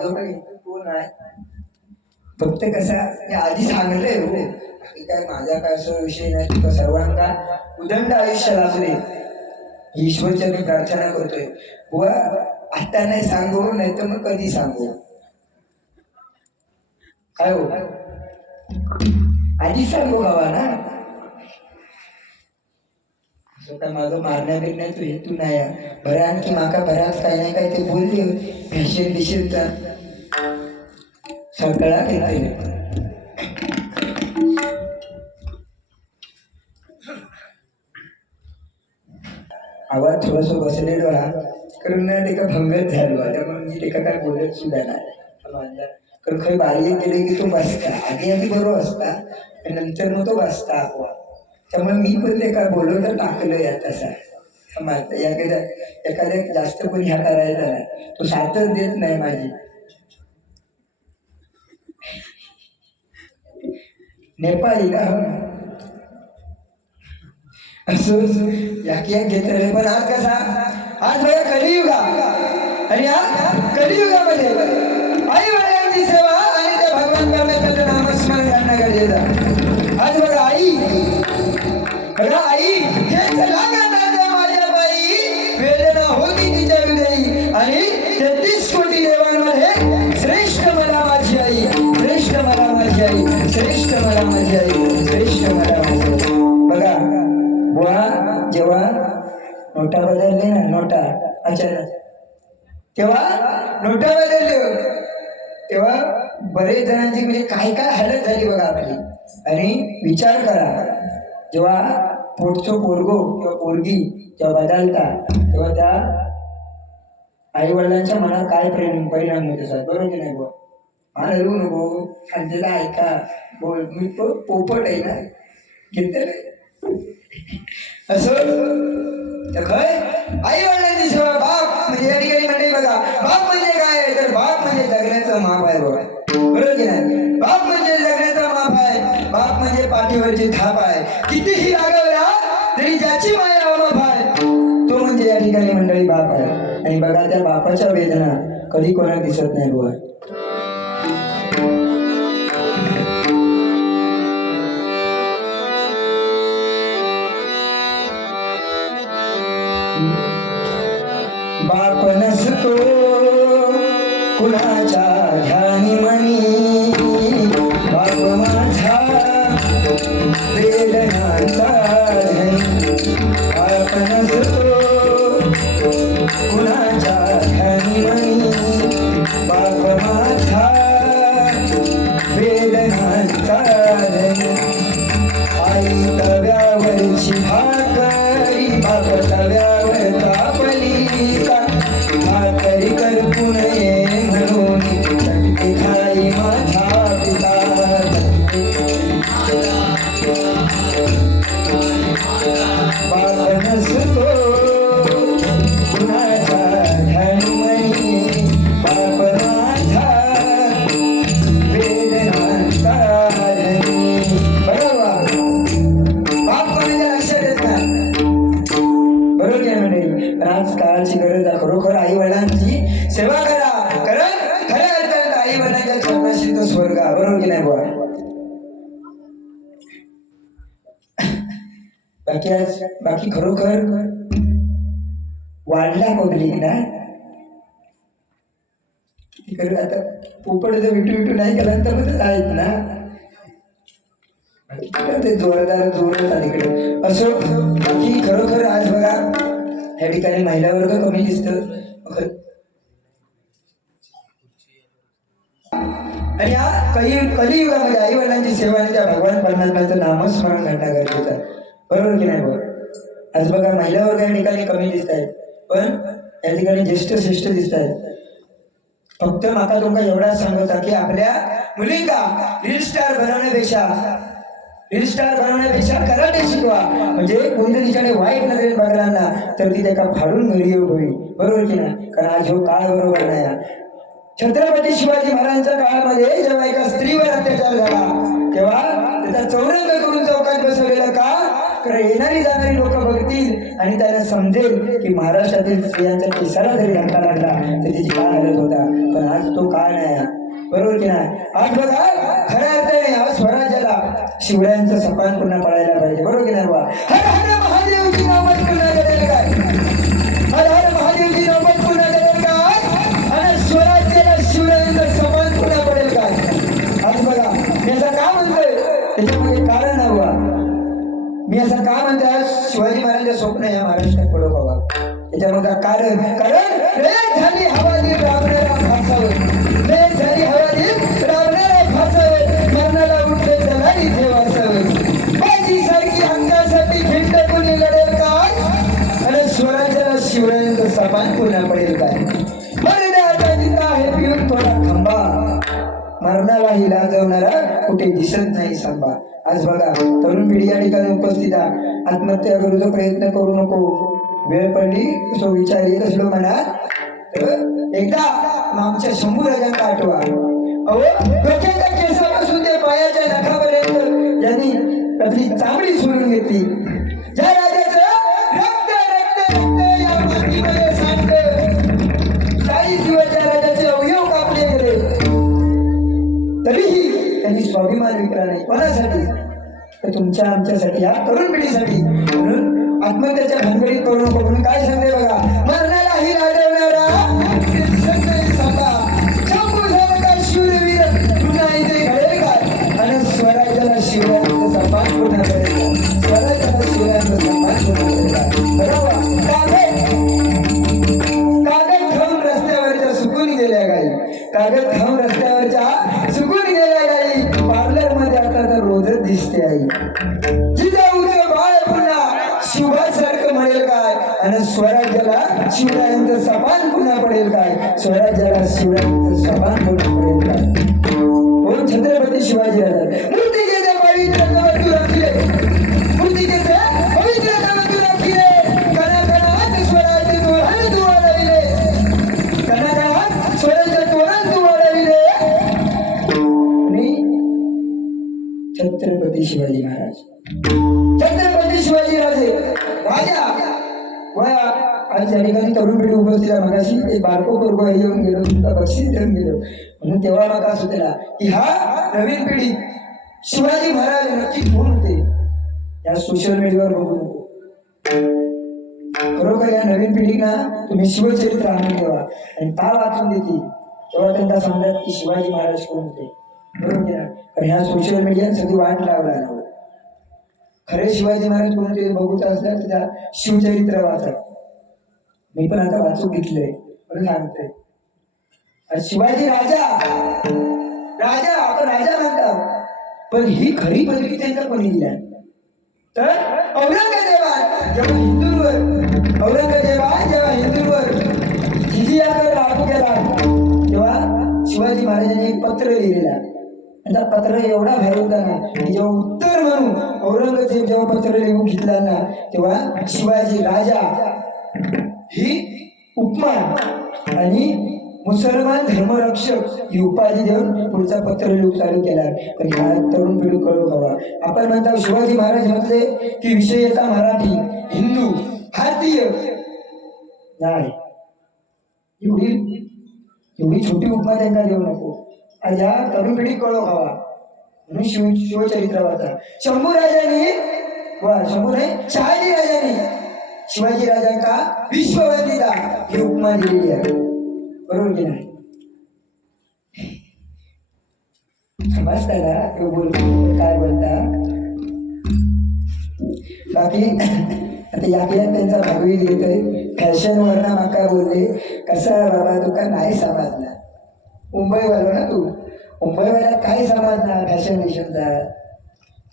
कसा मी कोण आहे? फक्त कसं मी आधी सांगलंय हो. बाकी काय माझा काय असं विषय नाही. तुका सर्वांना उदंड आयुष्य लाभले ईश्वरच्या मी प्रार्थना करतोय. व आता नाही सांगू नाही तर मग कधी सांगू? काय हो? आधी सांगू बाबा ना. असं काय माझं मारण्या बिरण्याचं हेतू नाही बरं आणखी माका बऱ्याच काय नाही काय ते बोलले फॅशन बिशनचा तर. घेतोय आवाज थोडस बसलेलो हा कारण ना तेका भंगत झालो. त्यामुळे मी ते काय बोलत सुद्धा नाही. कारण खंय बारीक गेले की तो बसता. आधी आधी बरोबर असता. आणि नंतर मग तो बसता आपोआप. त्यामुळे मी पण ते काय बोललो तर टाकलं या तसा माझं याकडे एखाद्या जास्त कोणी ह्या करायचा नाही. तो साथच देत नाही माझी. नेपाळी का हो? ना असं. याक याक घेत राहिले पण आज कसा? आज बघा कलियुगा. आणि आज कलियुगामध्ये आई वडिलांची सेवा आणि त्या भगवान परमेश्वराचं नामस्मरण करणं गरजेचं आज बघा आई. बघा आई. हेच लागणार मला श्रेष्ठ मला बघा बुवा जेव्हा नोटा बदलले ना नोटा अचानक. तेव्हा नोटा बदलले तेव्हा बरेच जणांची म्हणजे काय काय हालत झाली बघा आपली. आणि विचार करा जेव्हा पोटचं पोरगो किंवा पोरगी जेव्हा बदलता तेव्हा त्या आई वडिलांच्या मनात काय परिणाम परिणाम होत असतात? बरोबर की नाही बुवा? मला येऊ नको. खाल्लेला ऐका बोल. मी तो पोपट आहे ना. घेतलं असं? तर खय आई वडिलांची सेवा बाप म्हणजे या ठिकाणी म्हणते बघा. बाप म्हणजे काय? तर बाप म्हणजे जगण्याचं माप आहे बघा. बरोबर की नाही? बाप म्हणजे जगण्याचा माप आहे. बाप म्हणजे पाठीवरची थाप आहे. कितीही रागवला तरी ज्याची माया बाप आहे तो म्हणजे या ठिकाणी मंडळी बाप आहे. आणि बघा त्या बापाच्या वेदना कधी कोणाला दिसत नाही बुवा की बाकी खरोखर वाढला पब्लिक ना किती आता पोपट जर विटू विटू नाही केला तर मग आहेत ना? ते जोरदार जोरच आहे तिकडे असो बाकी खरोखर आज बघा या ठिकाणी महिला वर्ग कमी दिसत. आणि हा कली कलियुगामध्ये आई वडिलांची सेवा आणि त्या भगवान परमात्म्याचं नामस्मरण करणं गरजेचं आहे. बरोबर की नाही बरोबर? आज बघा महिला वगैरे ठिकाणी कमी दिसत आहेत पण या ठिकाणी ज्येष्ठ श्रेष्ठ दिसत आहेत फक्त माता तुमका एवढाच सांगता की आपल्या मुलींका रील स्टार बनवण्यापेक्षा रील स्टार बनवण्यापेक्षा कराटे शिकवा. म्हणजे कोणत्या ठिकाणी वाईट नजरेत बघला तर ती त्याला फाडून घरी येऊ होईल. बरोबर की नाही? कारण आज हो काळ बरोबर नाही छत्रपती शिवाजी महाराजांच्या काळामध्ये जेव्हा एका स्त्रीवर अत्याचार झाला तेव्हा त्याचा चौरंग करून चौकात बसवलेला का कारण येणारी जाणारी लोक बघतील आणि त्यांना समजेल की महाराष्ट्रातील स्त्रियांचा केसाला जरी घातला लागला तर तिची काय हालत होता पण आज तो काय नाही बरोबर की नाही? आज बघा खऱ्या अर्थाने आज स्वराज्याला शिवरायांचं सपान पुन्हा पळायला पाहिजे. बरोबर की नाही बाबा? हर हर महादेव मी असं का म्हणतो शिवाजी महाराजांचं स्वप्न या महाराष्ट्रात पडो बाबा. त्याच्यामध्ये कारण? कारण रे झाली हवाली राबणारा फासावर. रे झाली हवाली राबणारा फासावर. मरणाला उठले दलाली ठेवासावर माझी सारखी अंगासाठी भिंत कोणी लढेल काय आणि स्वराज्याला शिवरायांचं सामान पुन्हा पडेल काय? मरणे आता आहे पिऊन थोडा खंबा. मरणालाही लाजवणारा कुठे दिसत नाही सांबा. आज बघा तरुण पिढी या ठिकाणी उपस्थित आहे. आत्महत्या करूचा प्रयत्न करू नको. वेळ पडली सो विचार येत असलो मनात तर एकदा आमच्या शंभू राजांना आठवा. अहो डोक्याच्या केसापासून ते पायाच्या नखापर्यंत यांनी आपली चांगली सोडून घेतली. ज्या राजाचं रक्त रक्त रक्त या मातीमध्ये सांडलं चाळीस राजाचे अवयव कापले गेले. तरीही त्यांनी स्वाभिमान विकला नाही. कोणासाठी? तर तुमच्या आमच्यासाठी या तरुण पिढीसाठी. म्हणून आत्महत्याच्या भानगडीत करू नको. म्हणून काय सांगते बघा? मरणालाही या उपस्थित मगाशी एक बारको बरोबर येऊन गेलो तुमचा बक्षीस देऊन गेलो. म्हणून तेव्हा मला असं त्याला की हा नवीन पिढी शिवाजी महाराज नक्की कोण होते? या सोशल मीडियावर बघू नको खरोखर या नवीन पिढीना तुम्ही शिवचरित्र आणून ठेवा. आणि का वाचून देते तेव्हा त्यांना सांगतात की शिवाजी महाराज कोण होते? बरोबर ह्या सोशल मीडियाने सगळी वाट लावला खरे शिवाजी महाराज कोण होते बघूच असल्या तर त्या शिवचरित्र वाचा मी पण आता वाचू घेतले म्हणून सांगते आणि शिवाजी राजा! राजा! आपण राजा म्हणतात पण ही खरी पदवी त्यांना कोणी दिल्या तर औरंगजेबा जेव्हा हिंदूंवर औरंगजेबा जेव्हा हिंदूंवर जिजिया लागू केला तेव्हा शिवाजी महाराजांनी एक पत्र लिहिलेला आणि पत्र एवढा भारी ना की जेव्हा उत्तर म्हणून औरंगजेब जेव्हा पत्र लिहून घेतला ना तेव्हा शिवाजी राजा ही उपमा आणि मुसलमान धर्मरक्षक ही उपाधी देऊन पुढचा पत्र लिहून चालू केला पण ह्या तरुण पिढी कळू हवा आपण म्हणता शिवाजी महाराज म्हटले की विषयता मराठी हिंदू भारतीय नाही. एवढी एवढी छोटी उपमा त्यांना देऊ नको. आणि ह्या तरुण पिढी कळू हवा म्हणून शिव शिवचरित्र वाचा. शंभू राजांनी वा शंभू नाही शहाजी राजांनी शिवाजी राजांका विश्ववंदिता ही उपमा दिलेली आहे. बरोबर की नाही? समजता का तो बोलतो काय बोलता? बाकी आता याकियात त्यांचा भागवी देतोय फॅशन ना माका बोलले कसा बाबा तुका नाही समजणार? मुंबईवालो ना तू? मुंबईवाला काय समजणार फॅशन विषयचा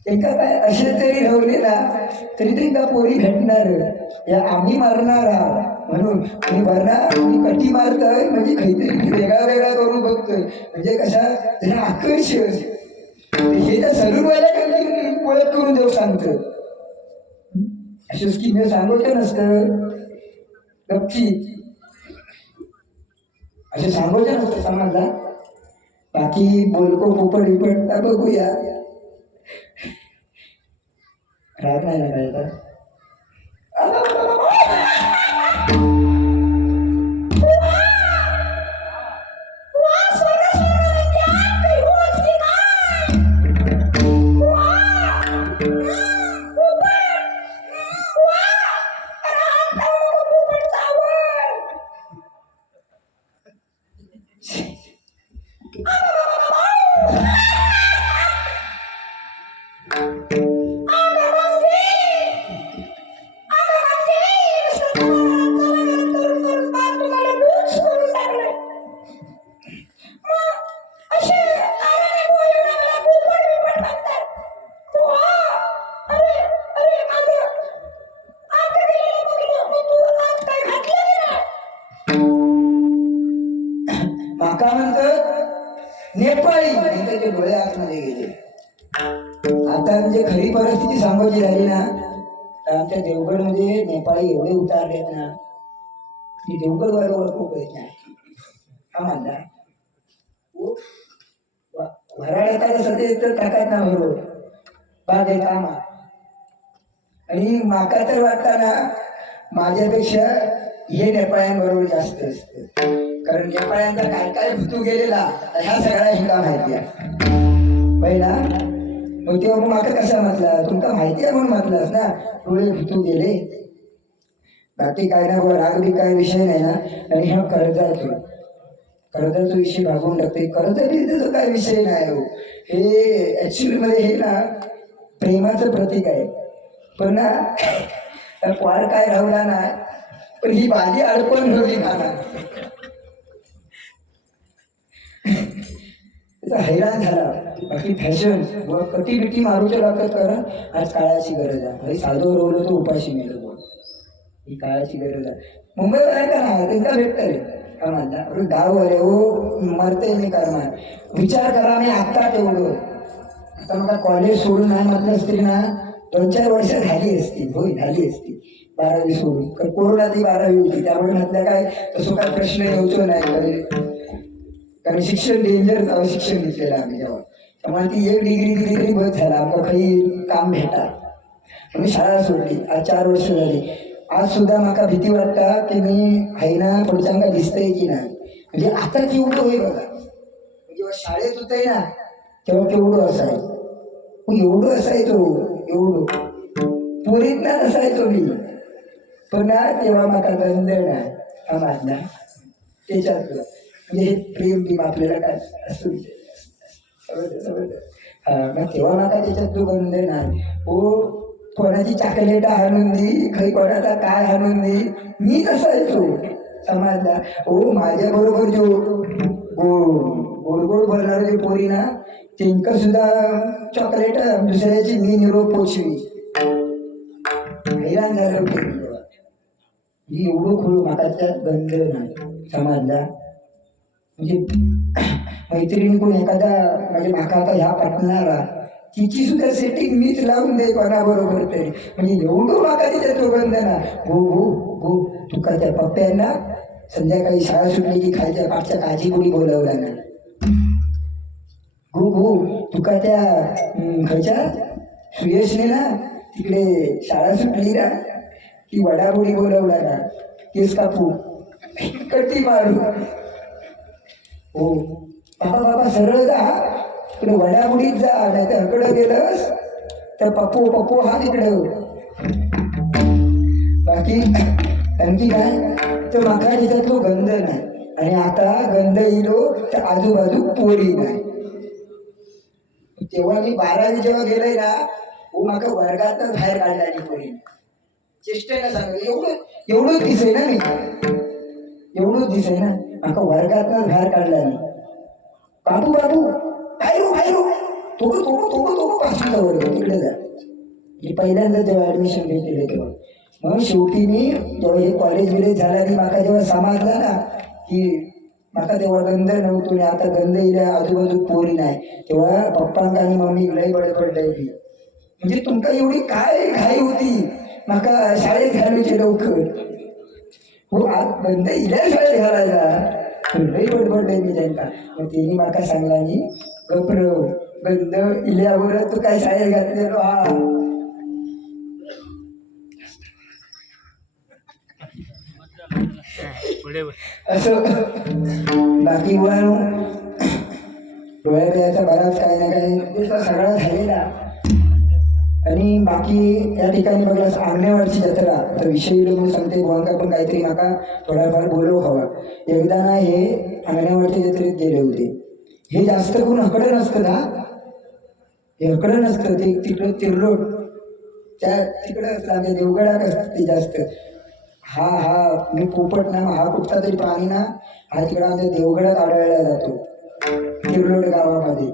एका काय असे तरी राहले तरी ते का पोरी भेटणार? या आम्ही मारणार आहोत. म्हणून मी भरणार मी कटी मारतोय म्हणजे काहीतरी वेगळा वेगळा करून बघतोय. म्हणजे कशा त्याला आकर्षण हे तर सलूनवाल्या काहीतरी ओळख करून देऊ सांगतं. अशी स्कीम सांगायचं नसतं. गपची. असे सांगायचं नसतं समाजला बाकी बोलको पोपट विपट बघूया. राहत नाही ना काय हा म्हणला वराड एखाद्या सध्या तर टाकायत ना बरोबर बाग आहे कामा. आणि माका तर वाटताना माझ्यापेक्षा हे नेपाळ्यांबरोबर जास्त असतं. कारण नेपाळ्यांचा काय काय भुतू गेलेला ह्या सगळ्या माहिती आहे. पहिला मग तेव्हा मग माका कसा म्हटला? तुमका माहिती आहे म्हणून म्हटलास ना? डोळे भुतू गेले. बाकी काय ना राग बी काय विषय नाही ना? आणि हा खरं तर तो विषय भागवून टाकते खरं तर त्याचा काय विषय नाही हो. हे ऍक्च्युअली मध्ये हे ना प्रेमाचं प्रतीक आहे. पण ना त्या काय राहला ना पण ही भाजी अडकून ठेवली खाना हैराण झाला. बाकी फॅशन व कटी बिटी मारूच्या लागत कारण आज काळाची गरज आहे. भाई साधो रोवलं तो उपाशी मिळतो ही काळाची गरज आहे. मुंबईवर का नाही त्यांना भेटतं का म्हणता अरे गाववाले हो मरते मी करणार विचार करा मी आत्ता तेवढं. आता मला कॉलेज सोडून नाही म्हटलं तरी ना दोन चार वर्ष झाली असती होय झाली असती. बारावी सोडून. कारण कोरोना ती बारावी होती त्यामुळे म्हटलं काय तसं काय प्रश्न येऊचो नाही. कारण शिक्षण डेंजर शिक्षण घेतलेलं आम्ही तेव्हा त्यामुळे ती एक डिग्री दिली तरी बस झाला. आपलं काही काम भेटा मी शाळा सोडली. आज चार वर्ष झाली. आज सुद्धा म्हाका भीती वाटता की मी हायना पुढच्यांका दिसतंय की नाही. म्हणजे आता केवढं होय बघा. जेव्हा शाळेत होतंय ना तेव्हा केवढं असाय मग एवढं असायचो हो, एवढं. पुरीत ना असायचो मी. पण ना तेव्हा माका गंध नाही हा माझला त्याच्यात म्हणजे हे प्रेम बिम आपल्याला काय असतो हा मग तेव्हा माका त्याच्यात तो गंध नाही हो कोणाची चॉकलेट हाणून दी काही कोणाचा काय हाणून दी मी असायचो समाजला ओ माझ्या बरोबर जो गोड गोड गोड बोलणारे जे पोरी ना त्यांका सुद्धा चॉकलेट दुसऱ्याची मी निरोप पोचवी. हैराण झालं ही एवढं खोळ माका त्यात गंध नाही. समाजला म्हणजे मैत्रिणी कोण एखादा म्हणजे माका आता ह्या पटणारा तिची सुद्धा सेटिंग मीच लावून दे कोणाबरोबर तरी. म्हणजे एवढं माका तिच्या तो गंध ना गो हो, हो, हो. तुका त्या पप्प्यांना संध्याकाळी शाळा सुटली की खायच्या पाठच्या काजी कोणी बोलावला ना गो हो, गो तुका त्या खयच्या सुयशने ना तिकडे शाळा सुटली ना की वडाबुडी बोलवला ना. केस कापू. कटी मारू. हो. बाबा बाबा सरळ जा तिकडे वडाबुडीत जा नाही तर इकडं गेलंस तर पप्पू पप्पू हा तिकडं बाकी आणखी काय? तर माका तिच्यात तो गंध नाही. आणि आता गंध येलो तर आजूबाजू पोरी नाही. तेव्हा मी बारावी जेव्हा गेलोय ना हो माका वर्गातच बाहेर काढला पोरी चेष्टेनं सांगतो एवढं एवढं दिसे ना मी. एवढं दिसे ना माका वर्गातच बाहेर काढला नाही बाबू बापू तो तो तो तो पासून जवळ तिकडे जा मी पहिल्यांदा जेव्हा ॲडमिशन घेतलेले तेव्हा. मग शेवटी मी जेव्हा हे कॉलेज बिलेज झाला आणि माका जेव्हा समाजला ना की माका तेव्हा गंध नव्हतो आणि आता गंध इल्या आजूबाजू पोरी नाही तेव्हा पप्पांक आणि मम्मी लय बळ पडलंय की म्हणजे तुमका एवढी काय घाई होती? माका शाळेत घालायची लवकर. हो आज गंध इल्या शाळेत घालायला. लय बडबडलंय मी त्यांना. मग त्यांनी माका सांगला आणि गप्र. गंध इल्यावर तू काय शाळेत घातलेलो हा. असं. बाकी मुलांनो डोळ्या बिळ्याचा बराच काय ना काय सगळा झालेला. आणि बाकी या ठिकाणी बघलास आंगणेवाडची जत्रा. तर विषयी लोक सांगते गोवांका पण काहीतरी नका. थोडाफार बोलव हवा. एकदा ना हे आंगणेवाडच्या जत्रेत गेले होते. हे जास्त करून हकडे नसतं ना? हे नसतं ते तिकडं तिरलोट त्या तिकडं असतं आमच्या देवगडात असतं ते जास्त. हा हा मी पोपट ना हा कुठचा तरी प्राणी ना हा तिकडं आमच्या देवगडात आढळला जातो तिरलोट गावामध्ये.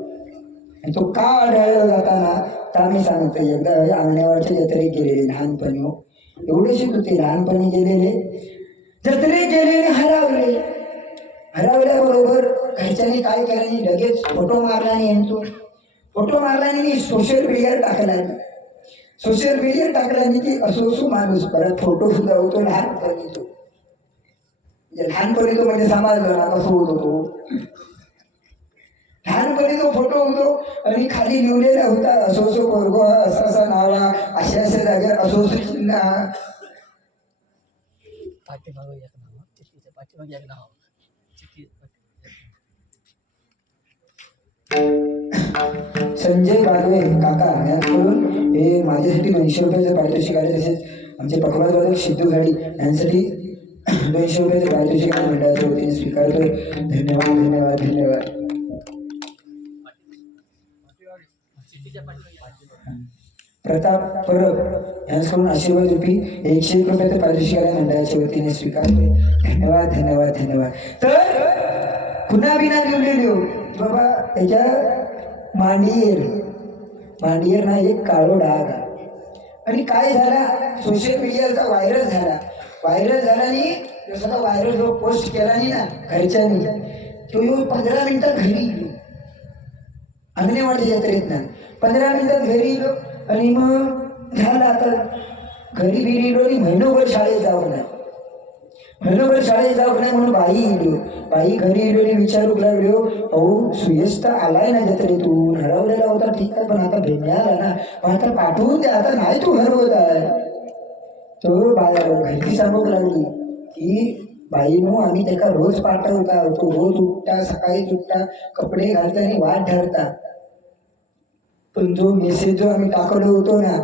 आणि तो का आढळला जाताना तर आम्ही सांगतो एकदा अंगणेवाडच्या जत्रेत गेलेले लहानपणी हो. एवढेशी होते लहानपणी गेलेले जत्रेत गेलेले हरावले. हरवल्याबरोबर घरच्यांनी काय केलं लगेच फोटो मारला आणि यांचो फोटो मारल्याने सोशल मीडियावर टाकला सोशल मीडियावर टाकल्याने की असो असो माणूस परत फोटो सुद्धा होतो लहानपणी तो. लहानपणी तो म्हणजे समाज ना कसं होतो तो लहानपणी तो फोटो होतो आणि खाली लिहिलेला होता असो असो पोरगो असा असा नावा अशा अशा जागेवर असो असो चिन्ह. पाठीमागे एक नाव पाठीमागे एक नाव. संजय बागवे काका यांकडून हे माझ्यासाठी दोनशे रुपयाचं पारितोषिक आले. तसेच आमचे पखवाजवादक सिद्धू घाडी यांसाठी दोनशे रुपयाचं पारितोषिक आले. मंडळाच्या वतीने स्वीकारतोय. धन्यवाद धन्यवाद धन्यवाद. प्रताप परब यांच्याकडून आशीर्वाद रुपी एकशे एक रुपयाचं पारितोषिक आले. मंडळाच्या वतीने स्वीकारतोय. धन्यवाद धन्यवाद धन्यवाद. तर पुन्हा बिना लिहिलेली बाबा त्याच्या मांडियर. मांडियर ना एक काळो डाग आहे. आणि काय झाला? सोशल मीडियाचा व्हायरल झाला व्हायरल झाला. आणि जसं का व्हायरल जो पोस्ट केला नाही ना घरच्यांनी तो येऊन पंधरा मिनिटात घरी गेलो. अंगणेवाडी जत्रेत ना पंधरा मिनिटात घरी गेलो. आणि मग झालं आता घरी बिरी येलो आणि महिनोभर शाळेत जाऊ नाही महिनोभर शाळेत जाऊ नाही म्हणून बाई गेलो बाई घरी येलो विचारू लागलो अहो सुयश तर आलाय ना जत्रेतून हरवलेला होता ठीक आहे पण आता भेटण्याला ना. पण आता पाठवून द्या आता नाही तू हरवत आहे. तो बाया घरची सांगू लागली की बाईनो आम्ही त्याला रोज पाठवता तो रोज उठता सकाळी उठता कपडे घालता आणि वाट धरता. पण जो मेसेज जो आम्ही टाकलो होतो ना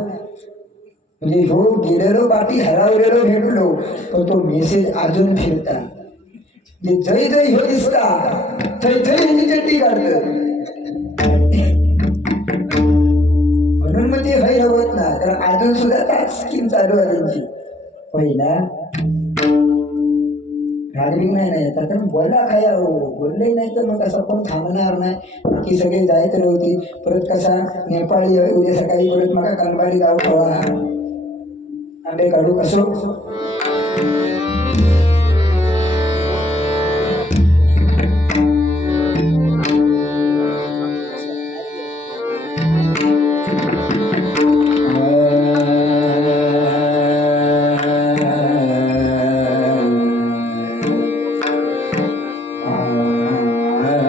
म्हणजे हो गेलेलो पाठी हरवलेलो भेटलो पण तो मेसेज अजून फिरता. म्हणजे जय जय हो दिसता जय जय यांची चट्टी काढत म्हणून मग ते हय हवत ना कारण अजून सुद्धा त्याच स्कीम चालू आहे त्यांची. पहिला रागविक नाही नाही आता कारण बोला काय हो बोलले नाही तर मग असं कोण थांबणार नाही. बाकी सगळे जायत होती परत कसा नेपाळी उद्या सकाळी परत मला कनबारी जाऊ नाने काढू असो Yeah. Uh.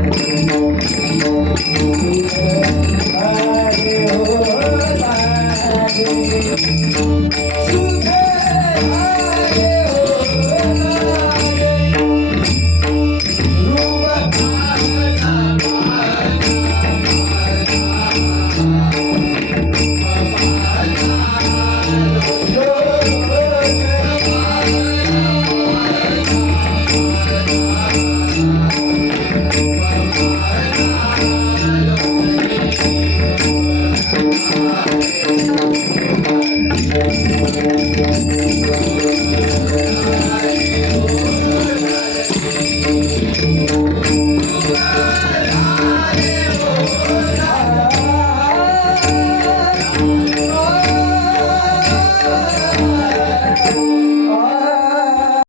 Música